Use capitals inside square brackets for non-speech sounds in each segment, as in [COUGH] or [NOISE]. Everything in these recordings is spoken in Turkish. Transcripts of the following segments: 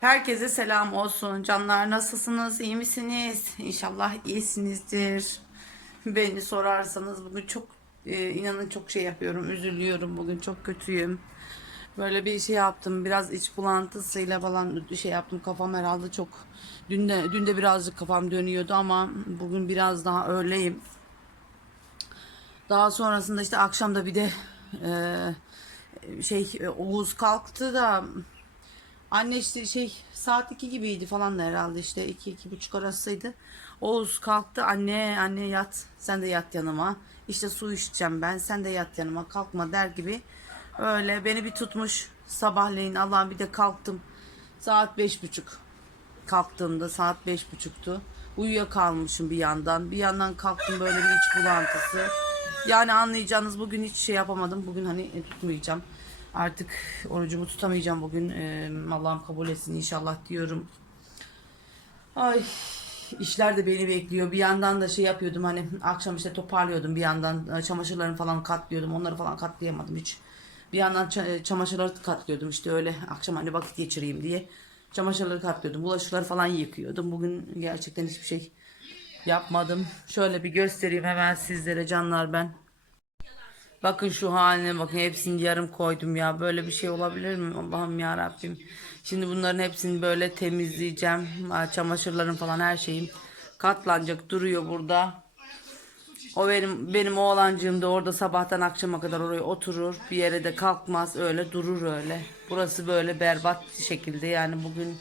Herkese selam olsun. Canlar nasılsınız? İyi misiniz? İnşallah iyisinizdir. Beni sorarsanız bugün çok e, inanın çok şey yapıyorum. Üzülüyorum bugün çok kötüyüm. Böyle bir şey yaptım. Biraz iç bulantısıyla falan şey yaptım. Kafam herhalde çok dün de, dün de birazcık kafam dönüyordu ama bugün biraz daha öyleyim. Daha sonrasında işte akşamda bir de e, şey e, Oğuz kalktı da anne işte şey saat iki gibiydi falan da herhalde işte iki iki buçuk arasıydı. Oğuz kalktı anne anne yat sen de yat yanıma işte su içeceğim ben sen de yat yanıma kalkma der gibi öyle beni bir tutmuş sabahleyin Allah'ım bir de kalktım saat beş buçuk kalktığımda saat beş buçuktu. Uyuyakalmışım bir yandan. Bir yandan kalktım böyle bir iç bulantısı. Yani anlayacağınız bugün hiç şey yapamadım. Bugün hani tutmayacağım. Artık orucumu tutamayacağım bugün. Ee, Allah'ım kabul etsin inşallah diyorum. Ay işler de beni bekliyor. Bir yandan da şey yapıyordum hani akşam işte toparlıyordum. Bir yandan e, çamaşırlarını falan katlıyordum. Onları falan katlayamadım hiç. Bir yandan ça- çamaşırları katlıyordum işte öyle akşam hani vakit geçireyim diye. Çamaşırları katlıyordum. Bulaşıkları falan yıkıyordum. Bugün gerçekten hiçbir şey yapmadım. Şöyle bir göstereyim hemen sizlere canlar ben. Bakın şu haline bakın hepsini yarım koydum ya. Böyle bir şey olabilir mi? Allah'ım ya Rabbim. Şimdi bunların hepsini böyle temizleyeceğim. Çamaşırlarım falan her şeyim katlanacak duruyor burada. O benim benim oğlancığım da orada sabahtan akşama kadar oraya oturur. Bir yere de kalkmaz. Öyle durur öyle. Burası böyle berbat şekilde. Yani bugün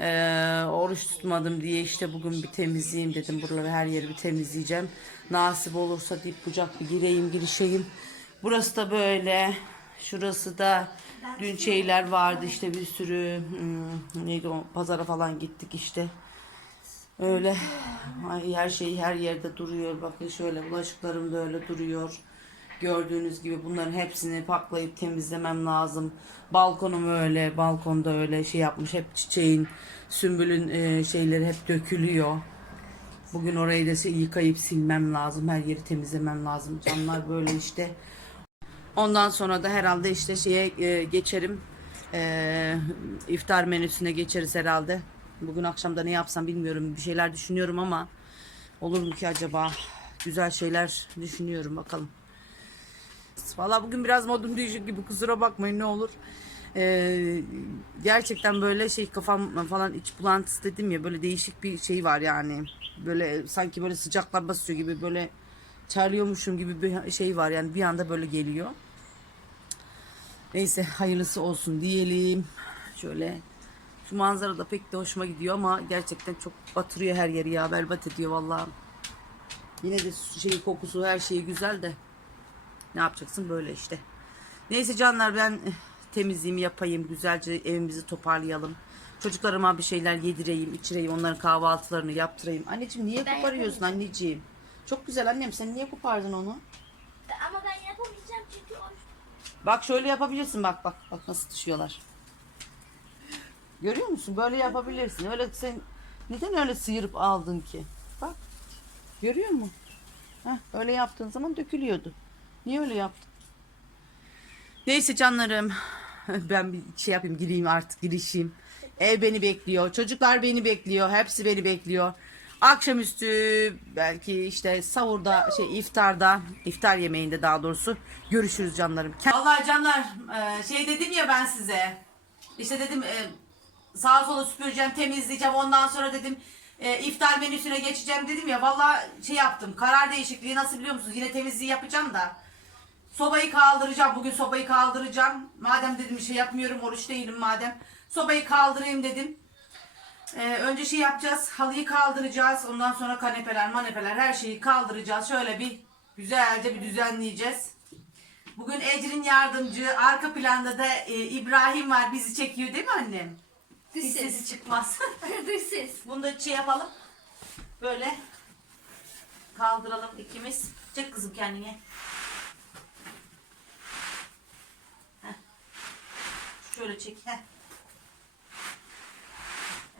eee, oruç tutmadım diye işte bugün bir temizleyeyim dedim. Buraları her yeri bir temizleyeceğim. Nasip olursa dip bucak bir gireyim girişeyim. Burası da böyle. Şurası da dün şeyler vardı işte bir sürü hmm, neydi o pazara falan gittik işte. Öyle her şey her yerde duruyor. Bakın şöyle bulaşıklarım da öyle duruyor. Gördüğünüz gibi bunların hepsini paklayıp temizlemem lazım. Balkonum öyle, balkonda öyle şey yapmış. Hep çiçeğin, sümbülün e, şeyleri hep dökülüyor. Bugün orayı da şey yıkayıp silmem lazım. Her yeri temizlemem lazım. Canlar böyle işte. Ondan sonra da herhalde işte şeye e, geçerim. E, iftar menüsüne geçeriz herhalde. Bugün akşamda ne yapsam bilmiyorum. Bir şeyler düşünüyorum ama olur mu ki acaba? Güzel şeyler düşünüyorum bakalım. Valla bugün biraz modum düşük gibi kusura bakmayın ne olur. Ee, gerçekten böyle şey kafam falan iç bulantısı dedim ya böyle değişik bir şey var yani. Böyle sanki böyle sıcaklar basıyor gibi böyle terliyormuşum gibi bir şey var yani bir anda böyle geliyor. Neyse hayırlısı olsun diyelim. Şöyle şu manzara da pek de hoşuma gidiyor ama gerçekten çok batırıyor her yeri ya berbat ediyor vallahi. Yine de şey kokusu her şeyi güzel de ne yapacaksın böyle işte. Neyse canlar ben temizliğimi yapayım güzelce evimizi toparlayalım. Çocuklarıma bir şeyler yedireyim, içireyim, onların kahvaltılarını yaptırayım. Anneciğim niye Ben koparıyorsun anneciğim? Çok güzel annem sen niye kopardın onu? Ama ben yapamayacağım çünkü o... Bak şöyle yapabilirsin bak bak bak nasıl düşüyorlar. Görüyor musun? Böyle yapabilirsin. Öyle sen neden öyle sıyırıp aldın ki? Bak. Görüyor musun? Heh, öyle yaptığın zaman dökülüyordu. Niye öyle yaptın? Neyse canlarım. [LAUGHS] Ben bir şey yapayım gireyim artık girişeyim. Ev beni bekliyor. Çocuklar beni bekliyor. Hepsi beni bekliyor. Akşamüstü belki işte sahurda şey iftarda iftar yemeğinde daha doğrusu görüşürüz canlarım. Vallahi canlar e, şey dedim ya ben size. İşte dedim e, sağa sola süpüreceğim temizleyeceğim ondan sonra dedim e, iftar menüsüne geçeceğim dedim ya vallahi şey yaptım karar değişikliği nasıl biliyor musunuz yine temizliği yapacağım da sobayı kaldıracağım bugün sobayı kaldıracağım madem dedim şey yapmıyorum oruç değilim madem sobayı kaldırayım dedim ee, önce şey yapacağız. Halıyı kaldıracağız. Ondan sonra kanepeler, manepeler her şeyi kaldıracağız. Şöyle bir güzelce bir düzenleyeceğiz. Bugün Ecrin yardımcı. Arka planda da e, İbrahim var. Bizi çekiyor değil mi annem? Hiç sesi çıkmaz. [LAUGHS] [LAUGHS] Dış ses. Bunu da şey yapalım. Böyle kaldıralım ikimiz. Çek kızım kendine. Şöyle çek. Heh.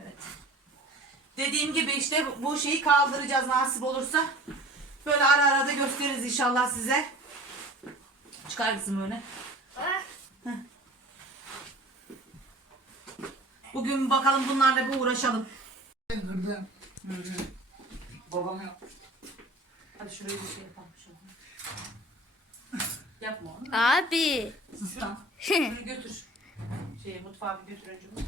Evet. Dediğim gibi işte bu- şeyi kaldıracağız nasip olursa. Böyle ara ara da gösteririz inşallah size. Çıkar kızım öyle. Ah, Bugün bakalım bunlarla bir uğraşalım. Kırdı. Babam yaptı. Hadi şurayı bir şey yapalım. Şöyle. [LAUGHS] Yapma onu. Abi. Şuradan. Şunu [LAUGHS] götür. Şey mutfağa bir götür önce bunu.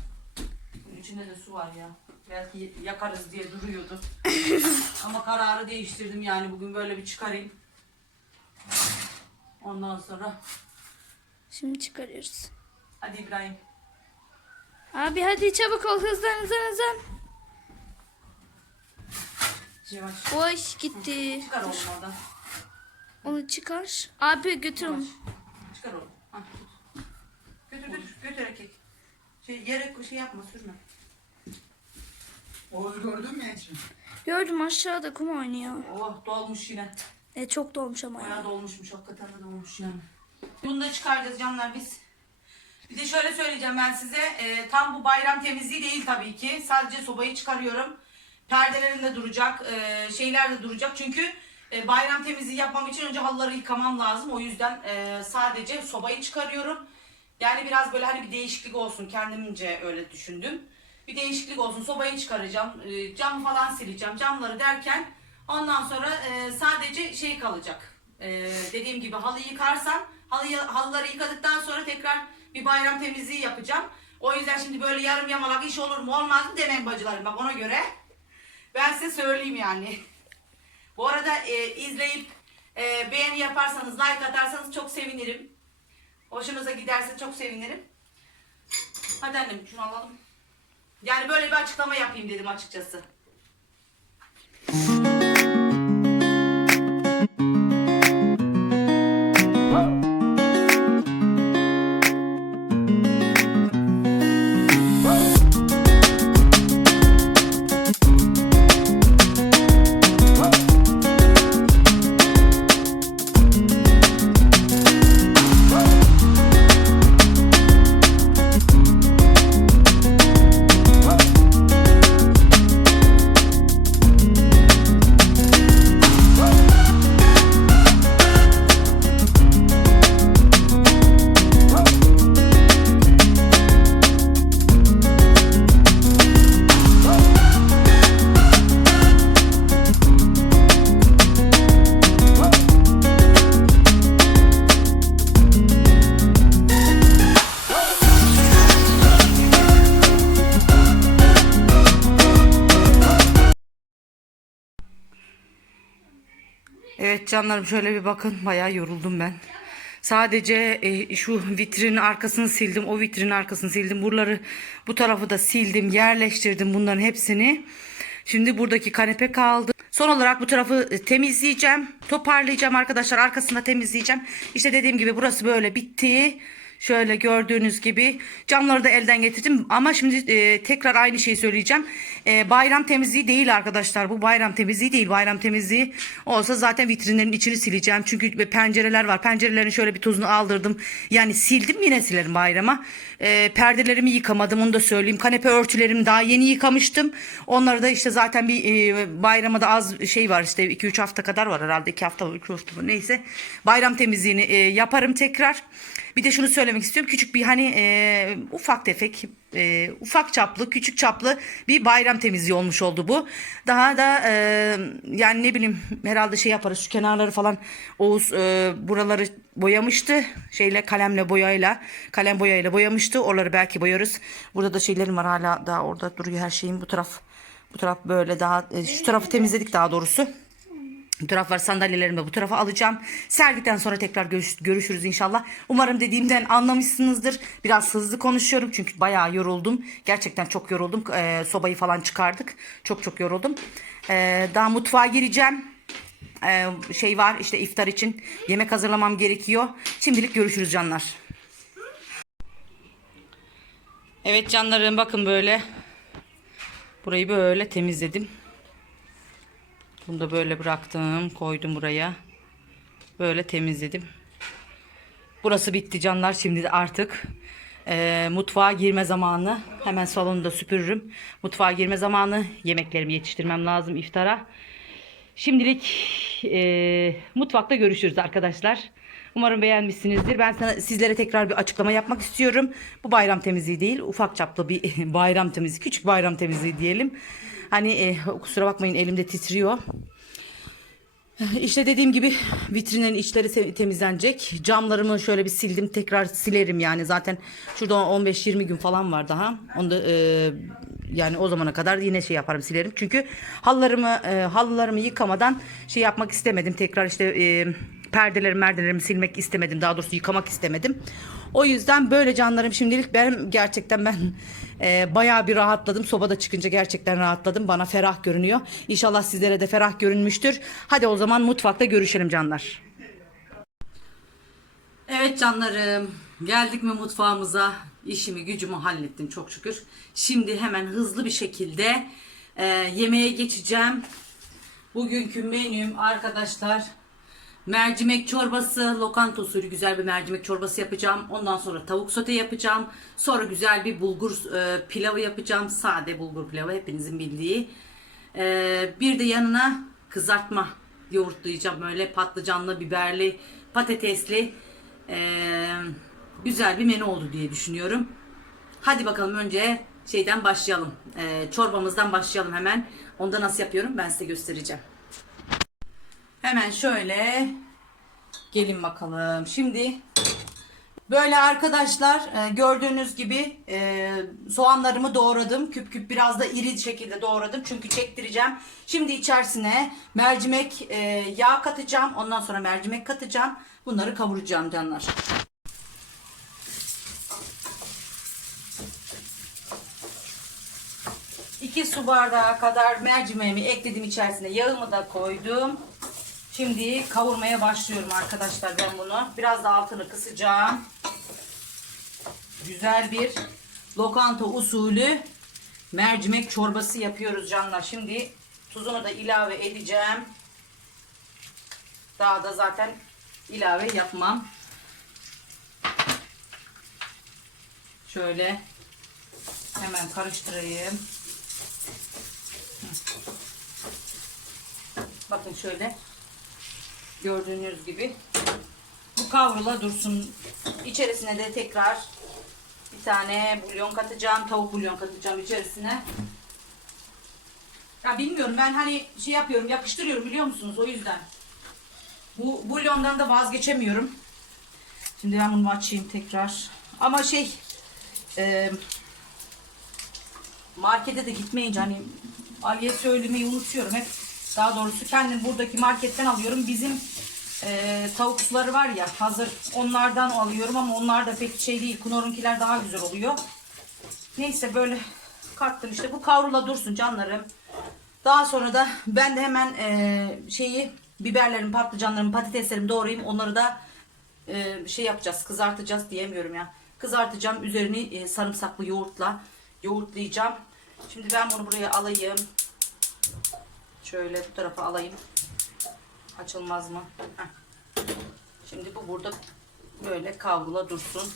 Bunun içinde de su var ya. Belki yakarız diye duruyordu. [LAUGHS] Ama kararı değiştirdim yani bugün böyle bir çıkarayım. Ondan sonra Şimdi çıkarıyoruz. hadi İbrahim. Abi hadi çabuk ol hızlan hızlan hızlan. Yavaş. Boş gitti. Çıkar oğlum oradan. Onu çıkar. Abi götür onu. Çıkar oğlum. Götür erkek. Şey, yere şey yapma sürme. Oğuz gördün mü hiç? Gördüm aşağıda kum oynuyor. Oh dolmuş yine. E çok dolmuş ama ya. Bayağı dolmuşmuş hakikaten de dolmuş yani. Bunu da çıkaracağız canlar biz. Bir de şöyle söyleyeceğim ben size. e, tam bu bayram temizliği değil tabii ki. Sadece sobayı çıkarıyorum. Perdelerin de duracak. e, şeyler de duracak. Çünkü e, bayram temizliği yapmam için önce halıları yıkamam lazım. O yüzden e, sadece sobayı çıkarıyorum. Yani biraz böyle hani bir değişiklik olsun. Kendimce öyle düşündüm. Bir değişiklik olsun. Sobayı çıkaracağım. E, cam falan sileceğim. Camları derken ondan sonra e, sadece şey kalacak. E, dediğim gibi halı yıkarsam halıyı, halıları yıkadıktan sonra tekrar bir bayram temizliği yapacağım. O yüzden şimdi böyle yarım yamalak iş olur mu olmaz mı demeyin bacılarım bak ona göre. Ben size söyleyeyim yani. Bu arada e, izleyip e, beğeni yaparsanız, like atarsanız çok sevinirim. Hoşunuza giderse çok sevinirim. Hadi annem şunu alalım. Yani böyle bir açıklama yapayım dedim açıkçası. Evet canlarım şöyle bir bakın bayağı yoruldum ben. Sadece e, şu vitrinin arkasını sildim. O vitrinin arkasını sildim. Buraları bu tarafı da sildim. Yerleştirdim bunların hepsini. Şimdi buradaki kanepe kaldı. Son olarak bu tarafı e, temizleyeceğim. Toparlayacağım arkadaşlar. Arkasını da temizleyeceğim. İşte dediğim gibi burası böyle bitti. Şöyle gördüğünüz gibi camları da elden getirdim ama şimdi e, tekrar aynı şeyi söyleyeceğim. E, bayram temizliği değil arkadaşlar bu bayram temizliği değil. Bayram temizliği olsa zaten vitrinlerin içini sileceğim. Çünkü pencereler var. Pencerelerin şöyle bir tozunu aldırdım. Yani sildim yine silerim bayrama. E, perdelerimi yıkamadım onu da söyleyeyim. Kanepe örtülerimi daha yeni yıkamıştım. Onları da işte zaten bir e, bayrama da az şey var işte 2-3 hafta kadar var herhalde 2 hafta mı 2 hafta neyse. Bayram temizliğini e, yaparım tekrar. Bir de şunu söylemek istiyorum. Küçük bir hani e, ufak tefek e, ufak çaplı küçük çaplı bir bayram temizliği olmuş oldu bu. Daha da e, yani ne bileyim herhalde şey yaparız şu kenarları falan Oğuz e, buraları boyamıştı. Şeyle kalemle boyayla kalem boyayla boyamıştı. Oraları belki boyarız. Burada da şeylerim var hala daha orada duruyor her şeyin bu taraf. Bu taraf böyle daha e, şu tarafı temizledik daha doğrusu. Bu taraf var sandalyelerimi bu tarafa alacağım. Serdikten sonra tekrar görüş- görüşürüz inşallah. Umarım dediğimden anlamışsınızdır. Biraz hızlı konuşuyorum çünkü bayağı yoruldum. Gerçekten çok yoruldum. Ee, sobayı falan çıkardık. Çok çok yoruldum. Ee, daha mutfağa gireceğim. Ee, şey var işte iftar için yemek hazırlamam gerekiyor. Şimdilik görüşürüz canlar. Evet canlarım bakın böyle. Burayı böyle temizledim. Bunu da böyle bıraktım. Koydum buraya. Böyle temizledim. Burası bitti canlar. Şimdi de artık e, mutfağa girme zamanı. Hemen salonu da süpürürüm. Mutfağa girme zamanı. Yemeklerimi yetiştirmem lazım iftara. Şimdilik e, mutfakta görüşürüz arkadaşlar. Umarım beğenmişsinizdir. Ben sana sizlere tekrar bir açıklama yapmak istiyorum. Bu bayram temizliği değil. Ufak çaplı bir [LAUGHS] bayram temizliği. Küçük bayram temizliği diyelim. Hani e, kusura bakmayın elimde titriyor. İşte dediğim gibi vitrinlerin içleri temizlenecek. Camlarımı şöyle bir sildim. Tekrar silerim yani. Zaten şurada 15-20 gün falan var daha. Onu da e, yani o zamana kadar yine şey yaparım silerim. Çünkü halılarımı e, halılarımı yıkamadan şey yapmak istemedim. Tekrar işte e, perdelerimi merdelerimi silmek istemedim. Daha doğrusu yıkamak istemedim. O yüzden böyle canlarım şimdilik ben gerçekten ben e, bayağı bir rahatladım. Sobada çıkınca gerçekten rahatladım. Bana ferah görünüyor. İnşallah sizlere de ferah görünmüştür. Hadi o zaman mutfakta görüşelim canlar. Evet canlarım. Geldik mi mutfağımıza? İşimi gücümü hallettim çok şükür. Şimdi hemen hızlı bir şekilde e, yemeğe geçeceğim. Bugünkü menüm arkadaşlar mercimek çorbası, lokanta usulü güzel bir mercimek çorbası yapacağım. Ondan sonra tavuk sote yapacağım. Sonra güzel bir bulgur e, pilavı yapacağım. Sade bulgur pilavı hepinizin bildiği. E, bir de yanına kızartma yoğurtlayacağım. Böyle patlıcanlı, biberli, patatesli e, güzel bir menü oldu diye düşünüyorum. Hadi bakalım önce şeyden başlayalım. E, çorbamızdan başlayalım hemen. Onda nasıl yapıyorum ben size göstereceğim. Hemen şöyle gelin bakalım. Şimdi böyle arkadaşlar e, gördüğünüz gibi e, soğanlarımı doğradım. Küp küp biraz da iri şekilde doğradım. Çünkü çektireceğim. Şimdi içerisine mercimek e, yağ katacağım. Ondan sonra mercimek katacağım. Bunları kavuracağım canlar. İki su bardağı kadar mercimeğimi ekledim içerisine. Yağımı da koydum. Şimdi kavurmaya başlıyorum arkadaşlar ben bunu. Biraz da altını kısacağım. Güzel bir lokanta usulü mercimek çorbası yapıyoruz canlar. Şimdi tuzunu da ilave edeceğim. Daha da zaten ilave yapmam. Şöyle hemen karıştırayım. Bakın şöyle gördüğünüz gibi bu kavrula dursun. İçerisine de tekrar bir tane bulyon katacağım. Tavuk bulyon katacağım içerisine. Ya bilmiyorum ben hani şey yapıyorum yakıştırıyorum biliyor musunuz o yüzden. Bu bulyondan da vazgeçemiyorum. Şimdi ben bunu açayım tekrar. Ama şey e, markete de gitmeyince hani Ali'ye söylemeyi unutuyorum hep. Daha doğrusu kendim buradaki marketten alıyorum. Bizim e, tavuk suları var ya hazır onlardan alıyorum ama onlar da pek şey değil. Knorr'unkiler daha güzel oluyor. Neyse böyle kattım işte bu kavrula dursun canlarım. Daha sonra da ben de hemen e, şeyi biberlerim, patlıcanlarım, patateslerimi doğrayayım. Onları da e, şey yapacağız, kızartacağız diyemiyorum ya. Kızartacağım. Üzerini e, sarımsaklı yoğurtla yoğurtlayacağım. Şimdi ben bunu buraya alayım. Şöyle bu tarafa alayım. Açılmaz mı? Heh. Şimdi bu burada böyle kavrula dursun.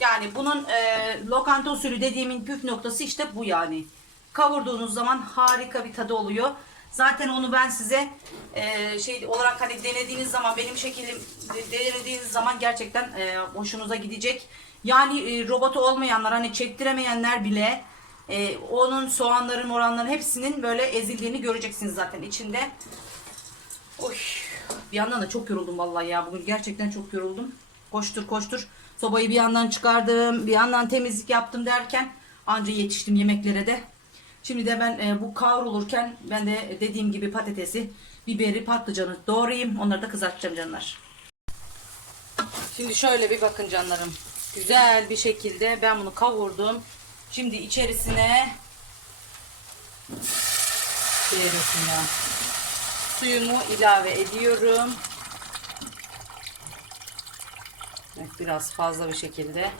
Yani bunun e, lokanta usulü dediğimin püf noktası işte bu yani. Kavurduğunuz zaman harika bir tadı oluyor. Zaten onu ben size e, şey olarak hani denediğiniz zaman benim şeklim denediğiniz zaman gerçekten e, hoşunuza gidecek. Yani e, robotu olmayanlar hani çektiremeyenler bile e, onun soğanların oranların hepsinin böyle ezildiğini göreceksiniz zaten içinde. Oy. Bir yandan da çok yoruldum vallahi ya. Bugün gerçekten çok yoruldum. Koştur koştur. Sobayı bir yandan çıkardım. Bir yandan temizlik yaptım derken anca yetiştim yemeklere de. Şimdi de ben e, bu kavrulurken ben de dediğim gibi patatesi, biberi, patlıcanı doğrayayım. Onları da kızartacağım canlar. Şimdi şöyle bir bakın canlarım. Güzel bir şekilde ben bunu kavurdum. Şimdi içerisine ya. Suyumu ilave ediyorum. Evet, biraz fazla bir şekilde.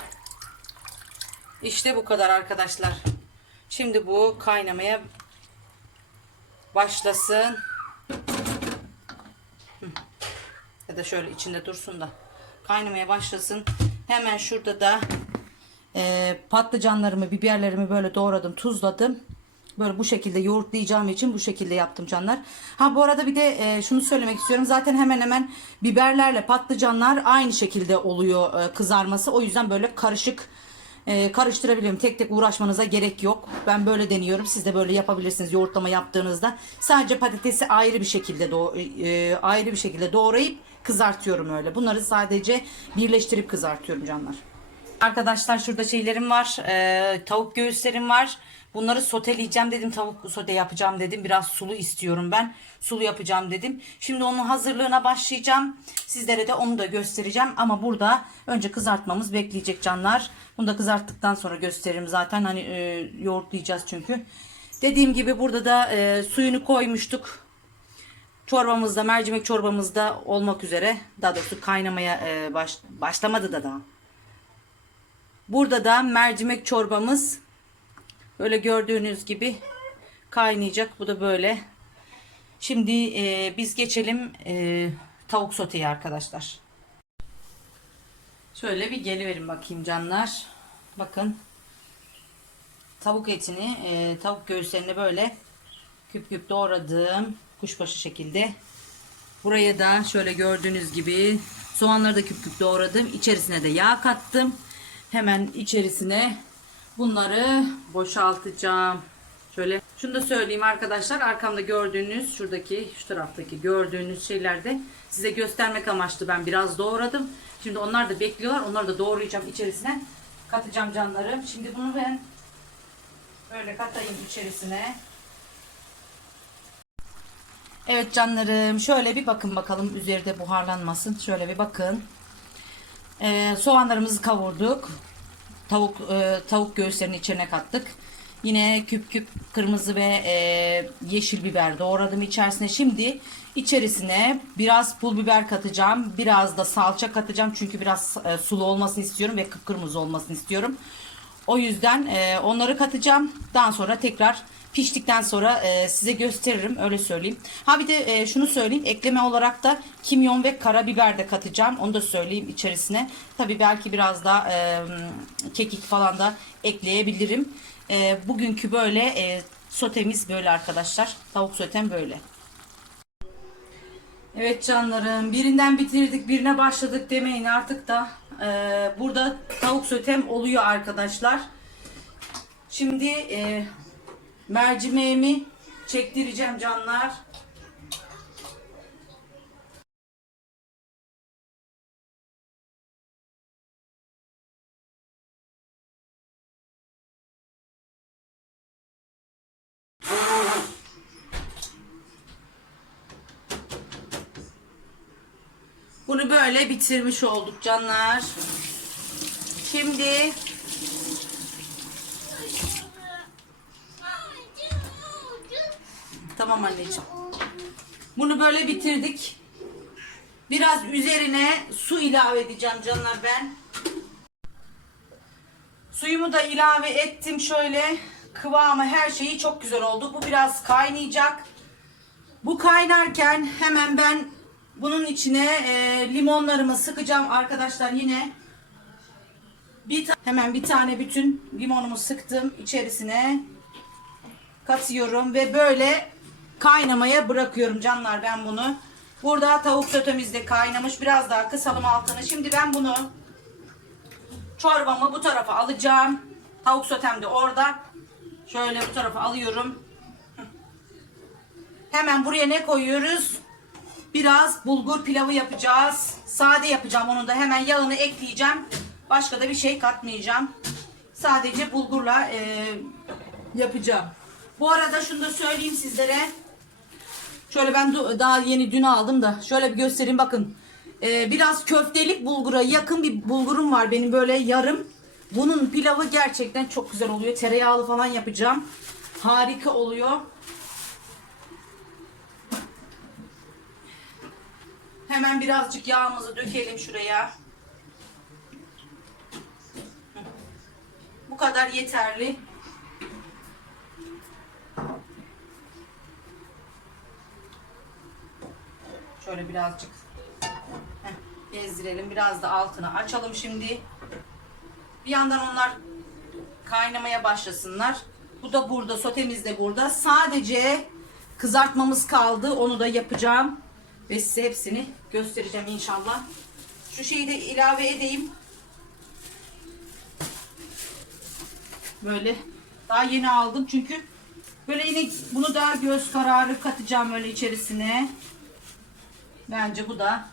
İşte bu kadar arkadaşlar. Şimdi bu kaynamaya başlasın. Ya da şöyle içinde dursun da kaynamaya başlasın. Hemen şurada da e, patlıcanlarımı, biberlerimi böyle doğradım, tuzladım. Böyle bu şekilde yoğurtlayacağım için bu şekilde yaptım canlar. Ha bu arada bir de e, şunu söylemek istiyorum. Zaten hemen hemen biberlerle patlıcanlar aynı şekilde oluyor e, kızarması. O yüzden böyle karışık e, karıştırabiliyorum. Tek tek uğraşmanıza gerek yok. Ben böyle deniyorum. Siz de böyle yapabilirsiniz yoğurtlama yaptığınızda. Sadece patatesi ayrı bir şekilde doğ- e, ayrı bir şekilde doğrayıp kızartıyorum öyle. Bunları sadece birleştirip kızartıyorum canlar. Arkadaşlar şurada şeylerim var. e, tavuk göğüslerim var. Bunları soteleyeceğim dedim. Tavuk sote yapacağım dedim. Biraz sulu istiyorum ben. Sulu yapacağım dedim. Şimdi onun hazırlığına başlayacağım. Sizlere de onu da göstereceğim. Ama burada önce kızartmamız bekleyecek canlar. Bunu da kızarttıktan sonra gösteririm zaten. Hani e, yoğurtlayacağız çünkü. Dediğim gibi burada da e, suyunu koymuştuk. Çorbamızda mercimek çorbamızda olmak üzere. Daha doğrusu kaynamaya e, baş, başlamadı da daha. Burada da mercimek çorbamız böyle gördüğünüz gibi kaynayacak. Bu da böyle. Şimdi e, biz geçelim e, tavuk soteye arkadaşlar. Şöyle bir geliverin bakayım canlar. Bakın. Tavuk etini, e, tavuk göğüslerini böyle küp küp doğradım. Kuşbaşı şekilde. Buraya da şöyle gördüğünüz gibi soğanları da küp küp doğradım. İçerisine de yağ kattım. Hemen içerisine bunları boşaltacağım. Şöyle şunu da söyleyeyim arkadaşlar. Arkamda gördüğünüz şuradaki şu taraftaki gördüğünüz şeylerde size göstermek amaçlı ben biraz doğradım. Şimdi onlar da bekliyorlar. Onları da doğrayacağım içerisine. Katacağım canlarım. Şimdi bunu ben böyle katayım içerisine. Evet canlarım şöyle bir bakın bakalım üzeri de buharlanmasın. Şöyle bir bakın. Ee, soğanlarımızı kavurduk. Tavuk e, tavuk göğüslerini içine kattık. Yine küp küp kırmızı ve e, yeşil biber doğradım içerisine. Şimdi içerisine biraz pul biber katacağım. Biraz da salça katacağım. Çünkü biraz e, sulu olmasını istiyorum ve kıpkırmızı olmasını istiyorum. O yüzden e, onları katacağım. Daha sonra tekrar piştikten sonra e, size gösteririm öyle söyleyeyim. Ha bir de e, şunu söyleyeyim ekleme olarak da kimyon ve karabiber de katacağım. Onu da söyleyeyim içerisine. Tabi belki biraz da e, kekik falan da ekleyebilirim. E, bugünkü böyle e, sotemiz böyle arkadaşlar. Tavuk sotem böyle. Evet canlarım birinden bitirdik birine başladık demeyin artık da e, burada tavuk sötem oluyor arkadaşlar. Şimdi e, mercimeğimi çektireceğim canlar. Bunu böyle bitirmiş olduk canlar. Şimdi Tamam anneciğim. Bunu böyle bitirdik. Biraz üzerine su ilave edeceğim canlar ben. Suyumu da ilave ettim şöyle. Kıvamı her şeyi çok güzel oldu. Bu biraz kaynayacak. Bu kaynarken hemen ben bunun içine e, limonlarımı sıkacağım arkadaşlar yine. Bir hemen bir tane bütün limonumu sıktım içerisine katıyorum ve böyle kaynamaya bırakıyorum canlar ben bunu. Burada tavuk sötemiz de kaynamış. Biraz daha kısalım altını. Şimdi ben bunu çorbamı bu tarafa alacağım. Tavuk sötem de orada. Şöyle bu tarafa alıyorum. Hemen buraya ne koyuyoruz? Biraz bulgur pilavı yapacağız. Sade yapacağım onu da. Hemen yağını ekleyeceğim. Başka da bir şey katmayacağım. Sadece bulgurla e, yapacağım. Bu arada şunu da söyleyeyim sizlere. Şöyle ben daha yeni dün aldım da şöyle bir göstereyim bakın. Ee, biraz köftelik bulgura yakın bir bulgurum var benim böyle yarım. Bunun pilavı gerçekten çok güzel oluyor. Tereyağlı falan yapacağım. Harika oluyor. Hemen birazcık yağımızı dökelim şuraya. Bu kadar yeterli. Şöyle birazcık heh, gezdirelim. Biraz da altını açalım şimdi. Bir yandan onlar kaynamaya başlasınlar. Bu da burada. Sotemiz de burada. Sadece kızartmamız kaldı. Onu da yapacağım. Ve size hepsini göstereceğim inşallah. Şu şeyi de ilave edeyim. Böyle daha yeni aldım çünkü böyle yine bunu daha göz kararı katacağım öyle içerisine. Bence bu da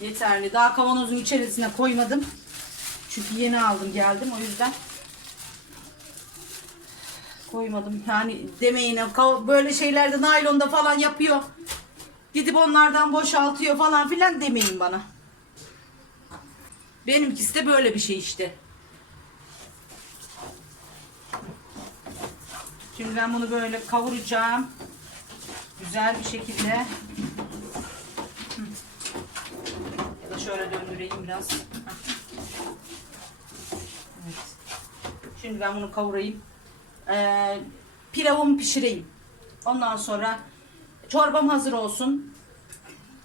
yeterli. Daha kavanozun içerisine koymadım. Çünkü yeni aldım geldim o yüzden koymadım. Yani demeyin böyle şeylerde naylonda falan yapıyor. Gidip onlardan boşaltıyor falan filan demeyin bana. Benimkisi de böyle bir şey işte. Şimdi ben bunu böyle kavuracağım. Güzel bir şekilde. Hı. Ya da şöyle döndüreyim biraz. Evet. Şimdi ben bunu kavurayım. Ee, pilavımı pişireyim. Ondan sonra çorbam hazır olsun.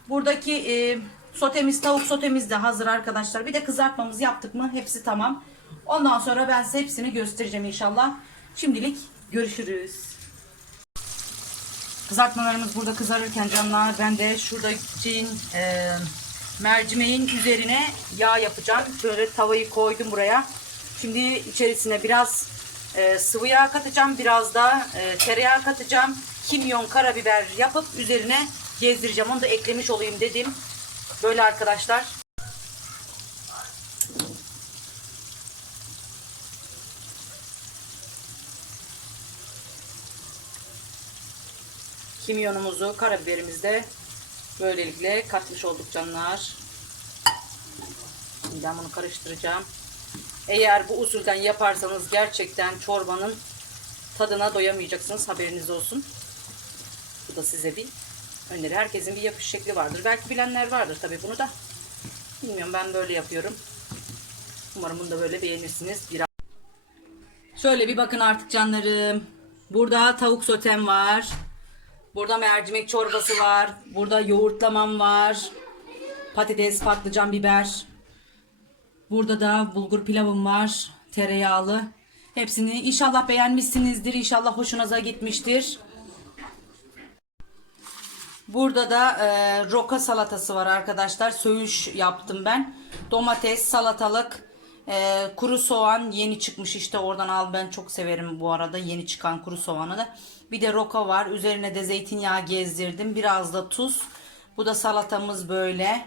Buradaki e, sotemiz, tavuk sotemiz de hazır arkadaşlar. Bir de kızartmamız yaptık mı hepsi tamam. Ondan sonra ben size hepsini göstereceğim inşallah. Şimdilik görüşürüz. Kızartmalarımız burada kızarırken canlar ben de şurada şeyin e, mercimeğin üzerine yağ yapacağım. Böyle tavayı koydum buraya. Şimdi içerisine biraz e, sıvı yağ katacağım. Biraz da e, tereyağı katacağım. Kimyon, karabiber yapıp üzerine gezdireceğim. Onu da eklemiş olayım dedim. Böyle arkadaşlar. Kimyonumuzu, karabiberimizi de böylelikle katmış olduk canlar. Şimdi ben bunu karıştıracağım. Eğer bu usulden yaparsanız gerçekten çorbanın tadına doyamayacaksınız. Haberiniz olsun. Bu da size bir öneri. Herkesin bir yapış şekli vardır. Belki bilenler vardır tabii bunu da. Bilmiyorum ben böyle yapıyorum. Umarım bunu da böyle beğenirsiniz. Biraz Şöyle bir bakın artık canlarım. Burada tavuk sotem var. Burada mercimek çorbası var. Burada yoğurtlamam var. Patates, patlıcan, biber. Burada da bulgur pilavım var. Tereyağlı. Hepsini inşallah beğenmişsinizdir. İnşallah hoşunuza gitmiştir. Burada da e, roka salatası var arkadaşlar. Söğüş yaptım ben. Domates, salatalık, e, kuru soğan yeni çıkmış işte oradan al. Ben çok severim bu arada yeni çıkan kuru soğanı da. Bir de roka var. Üzerine de zeytinyağı gezdirdim. Biraz da tuz. Bu da salatamız böyle.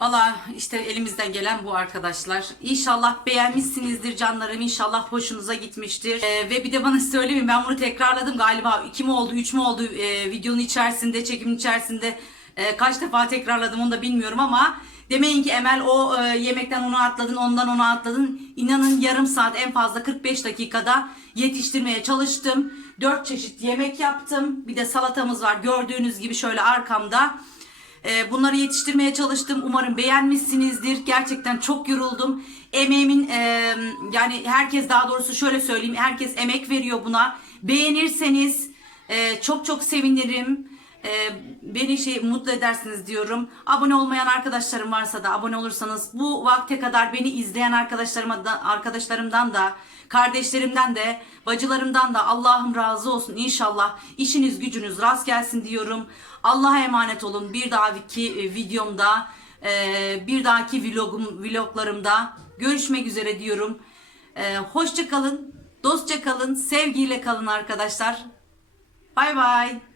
Valla işte elimizden gelen bu arkadaşlar. İnşallah beğenmişsinizdir canlarım. İnşallah hoşunuza gitmiştir. Ee, ve bir de bana söylemeyin ben bunu tekrarladım galiba. 2 mi oldu 3 mü oldu e, videonun içerisinde çekimin içerisinde e, kaç defa tekrarladım onu da bilmiyorum ama demeyin ki Emel o e, yemekten onu atladın ondan onu atladın. İnanın yarım saat en fazla 45 dakikada yetiştirmeye çalıştım. 4 çeşit yemek yaptım. Bir de salatamız var gördüğünüz gibi şöyle arkamda. Ee, Bunları yetiştirmeye çalıştım. Umarım beğenmişsinizdir. Gerçekten çok yoruldum. Emeğimin e, yani herkes daha doğrusu şöyle söyleyeyim. Herkes emek veriyor buna. Beğenirseniz e, çok çok sevinirim. E, beni şey mutlu edersiniz diyorum. Abone olmayan arkadaşlarım varsa da abone olursanız bu vakte kadar beni izleyen arkadaşlarıma da arkadaşlarımdan da kardeşlerimden de bacılarımdan da Allah'ım razı olsun inşallah işiniz gücünüz rast gelsin diyorum. Allah'a emanet olun. Bir dahaki e, videomda e, bir dahaki vlogum vloglarımda görüşmek üzere diyorum. E, hoşça kalın, dostça kalın, sevgiyle kalın arkadaşlar. Bay bay.